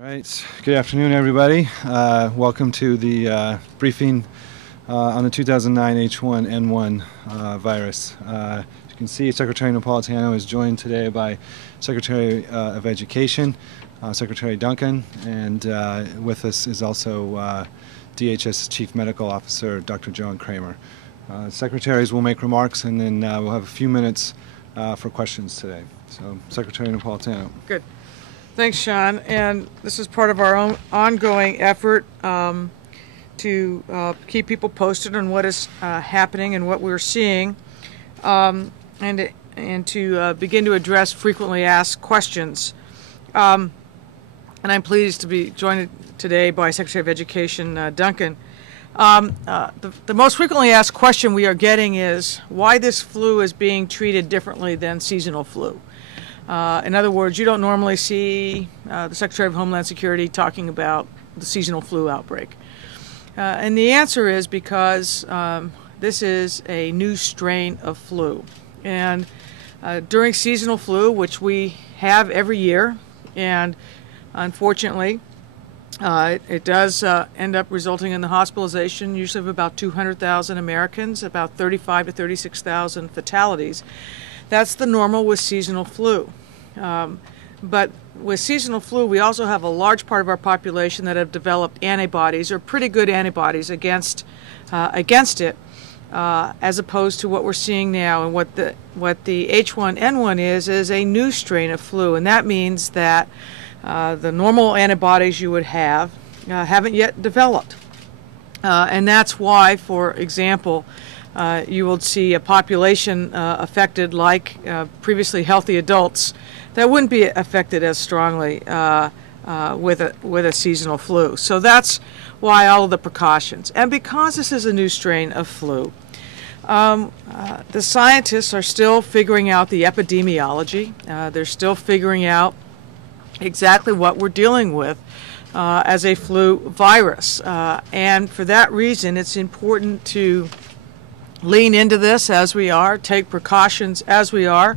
All right. Good afternoon, everybody. Welcome to the briefing on the 2009 H1N1 virus. As you can see, Secretary Napolitano is joined today by Secretary of Education, Secretary Duncan, and with us is also DHS Chief Medical Officer, Dr. Joan Kramer. Secretaries will make remarks, and then we'll have a few minutes for questions today. So, Secretary Napolitano. Good. Thanks, Sean. And this is part of our own ongoing effort to keep people posted on what is happening and what we're seeing, and to begin to address frequently asked questions. And I'm pleased to be joined today by Secretary of Education Duncan. The most frequently asked question we are getting is why this flu is being treated differently than seasonal flu. In other words, you don't normally see the Secretary of Homeland Security talking about the seasonal flu outbreak. And the answer is because this is a new strain of flu. And during seasonal flu, which we have every year, and unfortunately, it does end up resulting in the hospitalization usually of about 200,000 Americans, about 35 to 36,000 fatalities. That's the normal with seasonal flu. But with seasonal flu, we also have a large part of our population that have developed antibodies, or pretty good antibodies, against it, as opposed to what we're seeing now. And what the H1N1 is a new strain of flu, and that means that the normal antibodies you would have haven't yet developed. And that's why, for example, you will see a population affected like previously healthy adults that wouldn't be affected as strongly with a seasonal flu. So that's why all of the precautions. And because this is a new strain of flu, the scientists are still figuring out the epidemiology. They're still figuring out exactly what we're dealing with as a flu virus. And for that reason, it's important to lean into this as we are, take precautions as we are,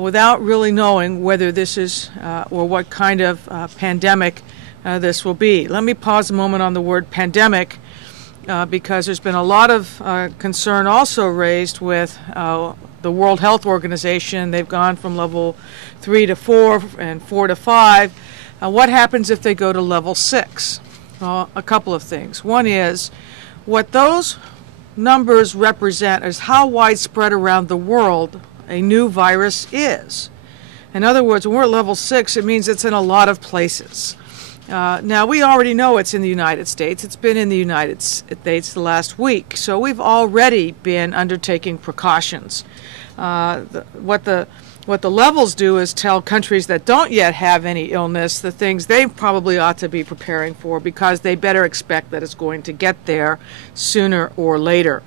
without really knowing whether this is or what kind of pandemic this will be. Let me pause a moment on the word pandemic because there's been a lot of concern also raised with the World Health Organization. They've gone from level 3 to 4 and 4 to 5. What happens if they go to level 6? Well, a couple of things. One is what those numbers represent is how widespread around the world a new virus is. In other words, when we're at level 6, it means it's in a lot of places. Now, we already know it's in the United States. It's been in the United States the last week, so we've already been undertaking precautions. What the levels do is tell countries that don't yet have any illness the things they probably ought to be preparing for, because they better expect that it's going to get there sooner or later.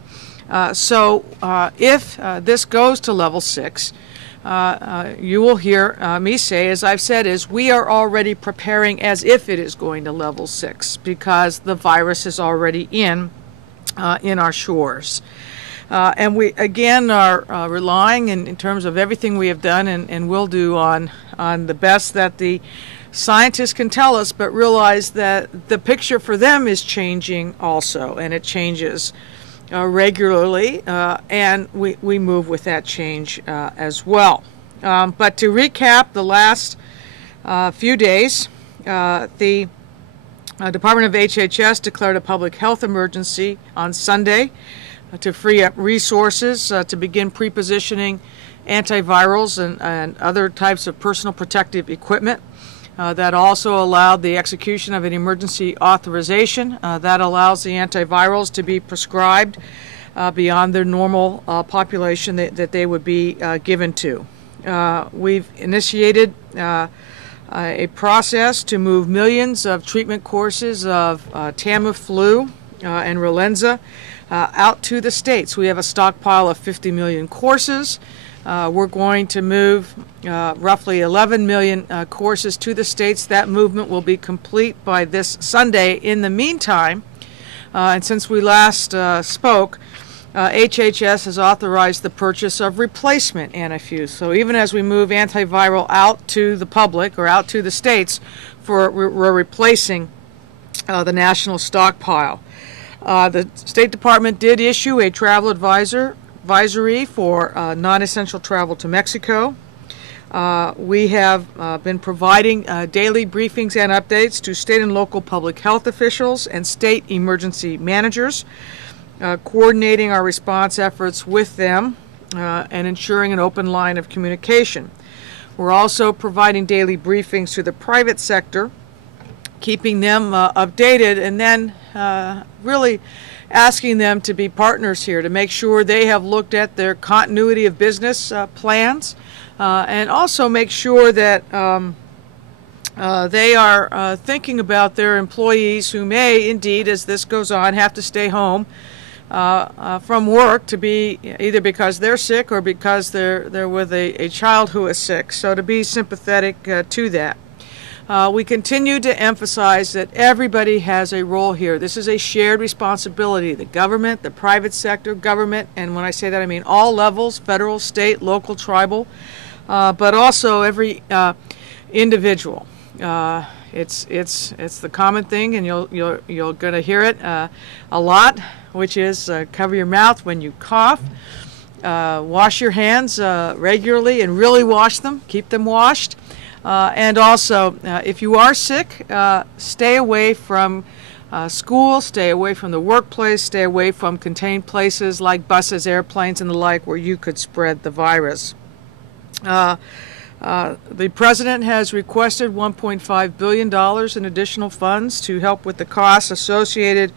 So if this goes to level 6, you will hear me say, as I've said, is we are already preparing as if it is going to level 6 because the virus is already in our shores. And we, again, are relying in terms of everything we have done and will do on the best that the scientists can tell us, but realize that the picture for them is changing also, and it changes regularly, and we move with that change as well. But to recap the last few days, the Department of HHS declared a public health emergency on Sunday to free up resources to begin pre-positioning antivirals and other types of personal protective equipment. That also allowed the execution of an emergency authorization that allows the antivirals to be prescribed beyond their normal population that they would be given to. We've initiated a process to move millions of treatment courses of Tamiflu and Relenza out to the states. We have a stockpile of 50 million courses. We're going to move roughly 11 million courses to the states. That movement will be complete by this Sunday. In the meantime, and since we last spoke, HHS has authorized the purchase of replacement antifuse. So even as we move antiviral out to the public or out to the states, we're replacing the national stockpile. The State Department did issue a travel advisory for non-essential travel to Mexico. We have been providing daily briefings and updates to state and local public health officials and state emergency managers, coordinating our response efforts with them and ensuring an open line of communication. We're also providing daily briefings to the private sector, keeping them updated, and then really asking them to be partners here to make sure they have looked at their continuity of business plans, and also make sure that they are thinking about their employees who may indeed, as this goes on, have to stay home from work to be either because they're sick or because they're with a child who is sick. So to be sympathetic to that. We continue to emphasize that everybody has a role here. This is a shared responsibility. The government, the private sector, government, and when I say that I mean all levels, federal, state, local, tribal, but also every individual. It's the common thing, and you're going to hear it a lot, which is cover your mouth when you cough. Wash your hands regularly and really wash them. Keep them washed. And also, if you are sick, stay away from school, stay away from the workplace, stay away from contained places like buses, airplanes, and the like where you could spread the virus. The President has requested $1.5 billion in additional funds to help with the costs associated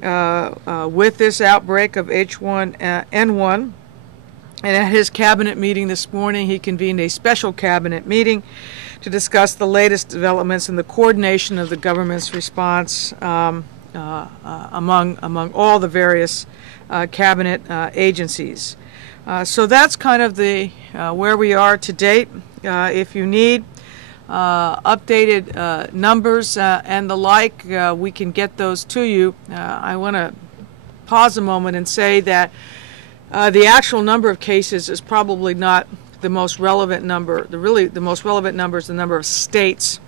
with this outbreak of H1N1. And at his cabinet meeting this morning, he convened a special cabinet meeting to discuss the latest developments in the coordination of the government's response among all the various cabinet agencies. So that's kind of the where we are to date. If you need updated numbers and the like, we can get those to you. I want to pause a moment and say that the actual number of cases is probably not the most relevant number. The most relevant number is the number of states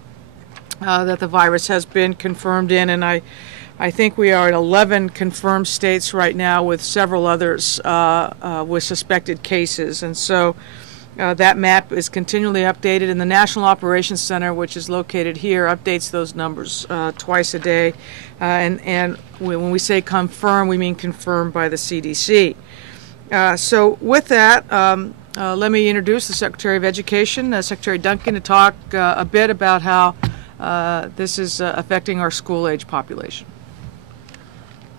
that the virus has been confirmed in, and I think we are at 11 confirmed states right now, with several others with suspected cases. And so that map is continually updated, and the National Operations Center, which is located here, updates those numbers twice a day. And when we say confirm, we mean confirmed by the CDC. So with that, let me introduce the Secretary of Education, Secretary Duncan, to talk a bit about how this is affecting our school-age population.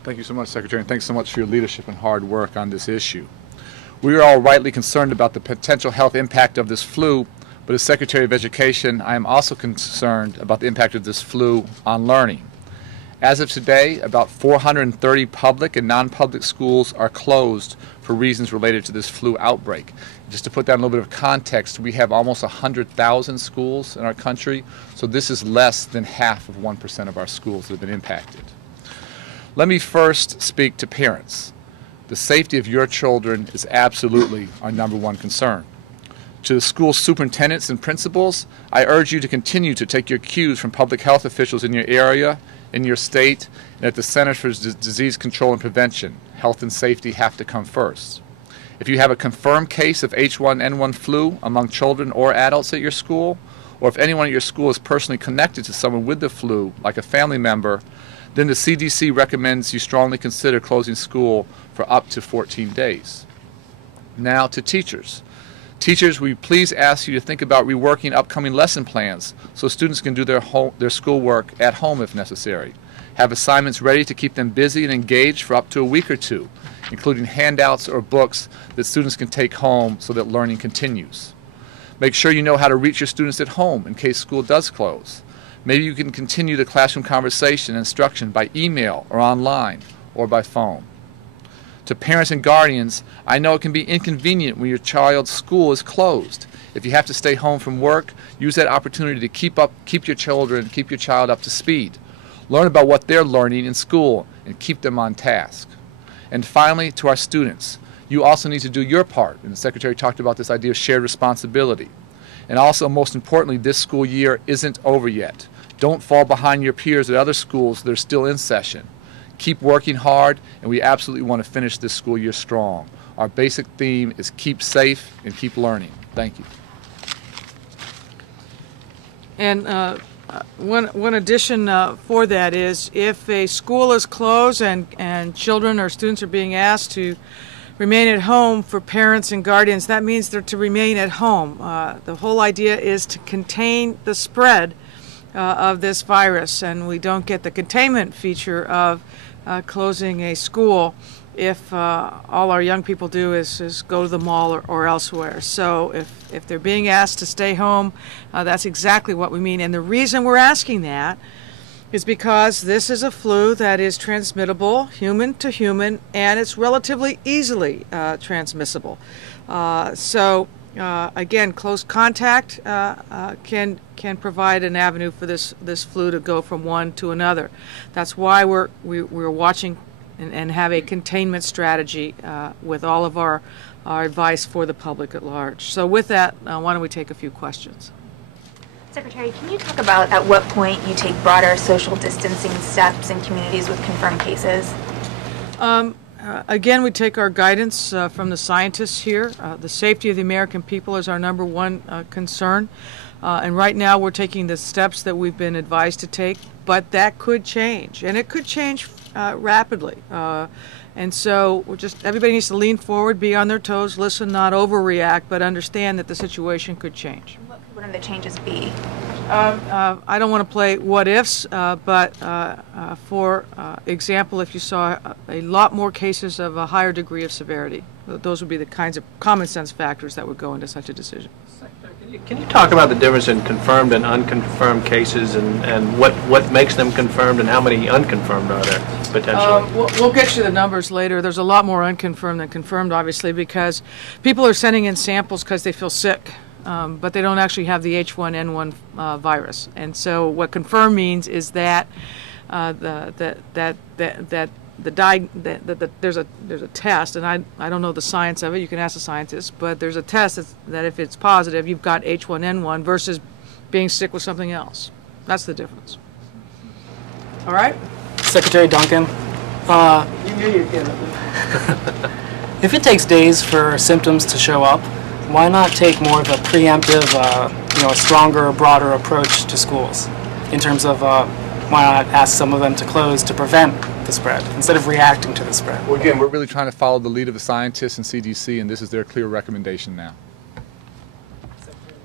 Thank you so much, Secretary, and thanks so much for your leadership and hard work on this issue. We are all rightly concerned about the potential health impact of this flu, but as Secretary of Education, I am also concerned about the impact of this flu on learning. As of today, about 430 public and non-public schools are closed for reasons related to this flu outbreak. Just to put that in a little bit of context, we have almost 100,000 schools in our country, so this is less than half of 1% of our schools that have been impacted. Let me first speak to parents. The safety of your children is absolutely our number one concern. To the school superintendents and principals, I urge you to continue to take your cues from public health officials in your area, in your state, and at the Centers for Disease Control and Prevention. Health and safety have to come first. If you have a confirmed case of H1N1 flu among children or adults at your school, or if anyone at your school is personally connected to someone with the flu, like a family member, then the CDC recommends you strongly consider closing school for up to 14 days. Now to teachers. Teachers, we please ask you to think about reworking upcoming lesson plans so students can do their schoolwork at home if necessary. Have assignments ready to keep them busy and engaged for up to a week or two, including handouts or books that students can take home so that learning continues. Make sure you know how to reach your students at home in case school does close. Maybe you can continue the classroom conversation and instruction by email or online or by phone. To parents and guardians, I know it can be inconvenient when your child's school is closed. If you have to stay home from work, use that opportunity to keep your child up to speed. Learn about what they're learning in school and keep them on task. And finally, to our students, you also need to do your part. And the Secretary talked about this idea of shared responsibility. And also, most importantly, this school year isn't over yet. Don't fall behind your peers at other schools that are still in session. Keep working hard, and we absolutely want to finish this school year strong. Our basic theme is keep safe and keep learning. Thank you. And one addition for that is if a school is closed and children or students are being asked to remain at home for parents and guardians, that means they're to remain at home. The whole idea is to contain the spread of this virus, and we don't get the containment feature of closing a school if all our young people do is go to the mall or elsewhere. So if they're being asked to stay home, that's exactly what we mean. And the reason we're asking that is because this is a flu that is transmittable human to human, and it's relatively easily transmissible. Again, close contact can provide an avenue for this flu to go from one to another. That's why we're watching and have a containment strategy with all of our advice for the public at large. So with that, why don't we take a few questions? Secretary, can you talk about at what point you take broader social distancing steps in communities with confirmed cases? Again, we take our guidance from the scientists here. The safety of the American people is our number one concern. And right now we're taking the steps that we've been advised to take, but that could change, and it could change rapidly. And so everybody needs to lean forward, be on their toes, listen, not overreact, but understand that the situation could change. What could one of the changes be? I don't want to play what ifs, but for example, if you saw a lot more cases of a higher degree of severity, those would be the kinds of common sense factors that would go into such a decision. Can you talk about the difference in confirmed and unconfirmed cases, and what makes them confirmed and how many unconfirmed are there potentially? We'll get you the numbers later. There's a lot more unconfirmed than confirmed, obviously, because people are sending in samples because they feel sick, but they don't actually have the H1N1 virus. And so what confirmed means is that there's a test, and I don't know the science of it. You can ask the scientists, but there's a test that if it's positive, you've got H1N1 versus being sick with something else. That's the difference. All right. Secretary Duncan, You knew you'd get it. if it takes days for symptoms to show up, why not take more of a preemptive, a stronger, broader approach to schools in terms of why not ask some of them to close to prevent the spread instead of reacting to the spread? Well, again, we're really trying to follow the lead of the scientists and CDC, and this is their clear recommendation now.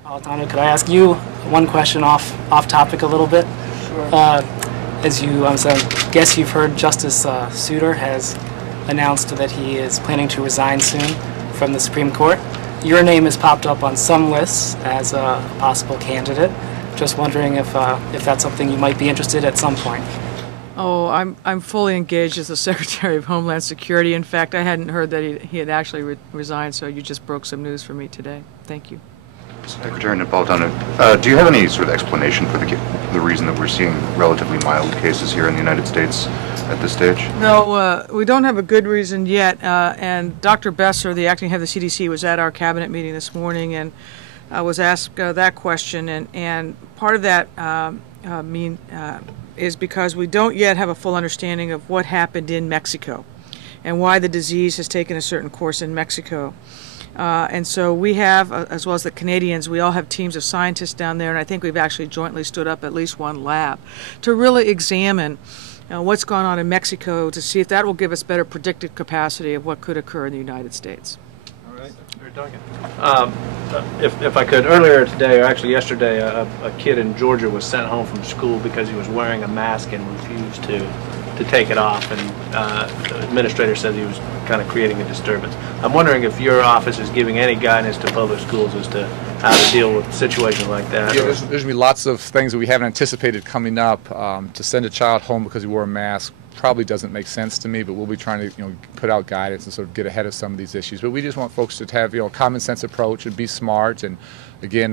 Napolitano, could I ask you one question off topic a little bit? Sure. I guess you've heard Justice Souter has announced that he is planning to resign soon from the Supreme Court. Your name has popped up on some lists as a possible candidate. Just wondering if that's something you might be interested in at some point. Oh, I'm fully engaged as the Secretary of Homeland Security. In fact, I hadn't heard that he had actually resigned, so you just broke some news for me today. Thank you. Secretary Napolitano, do you have any sort of explanation for the reason that we're seeing relatively mild cases here in the United States at this stage? No, we don't have a good reason yet. And Dr. Besser, the acting head of the CDC, was at our cabinet meeting this morning and was asked that question. And part of that is because we don't yet have a full understanding of what happened in Mexico and why the disease has taken a certain course in Mexico. And so we have, as well as the Canadians, we all have teams of scientists down there, and I think we've actually jointly stood up at least one lab to really examine what's gone on in Mexico to see if that will give us better predictive capacity of what could occur in the United States. All right, Secretary Duncan. If I could, earlier today, or actually yesterday, a kid in Georgia was sent home from school because he was wearing a mask and refused to take it off, and the administrator said he was kind of creating a disturbance. I'm wondering if your office is giving any guidance to public schools as to how to deal with situations like that. Yeah, there's going to be lots of things that we haven't anticipated coming up. To send a child home because he wore a mask probably doesn't make sense to me, but we'll be trying to, put out guidance and sort of get ahead of some of these issues. But we just want folks to have, a common sense approach and be smart. And again,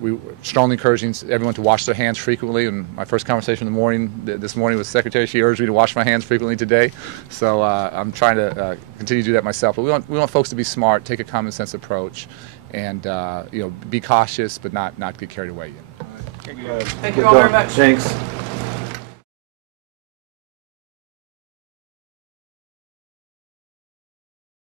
we strongly encouraging everyone to wash their hands frequently. And my first conversation this morning with the Secretary, she urged me to wash my hands frequently today. So I'm trying to continue to do that myself. But we want folks to be smart, take a common sense approach, and be cautious, but not get carried away. Thank you all very much. Thanks.